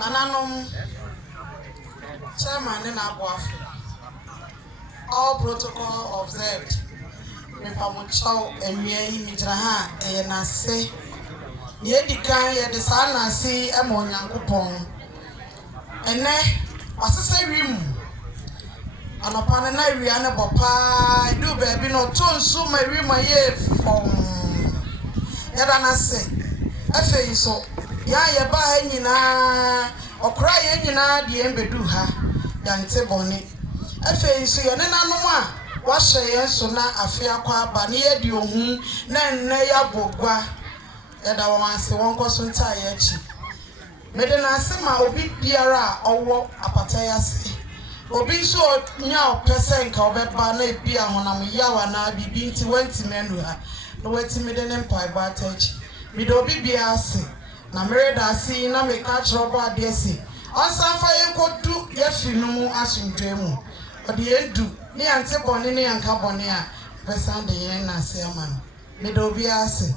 Nananom chairman in Akuapem. All protocol observed. Mepamucho enye midraha na se. Ye dikan ye desana si emo Nyankopon. Ene asese rim. Anopane na wi ane bopa do baby no tonsu ma wi ma ye fom. Yada na se. Afei so ya ye ba ha nyina okra ye nyina de embedu ha yante boni. Afei so ye nenanom a wahye ye so na afi akwa ba ne ye de ohum na nne ya bogwa yada wanse wonkoso nta ye chi. Mede na ase ma obi biara owo apata ya se. Obi so nya opese nka obeba na ebia honam yawa na bibi nti wanti menu ha no wati mede ne mpai ba tachi mede obi bia ase na mereda ase na me ka chrobo ade ase onsan fa yekodu yafinu asundwe mu ode endu ne ante bone ne yanka bone a pesa de yen na ase ama mede obi ase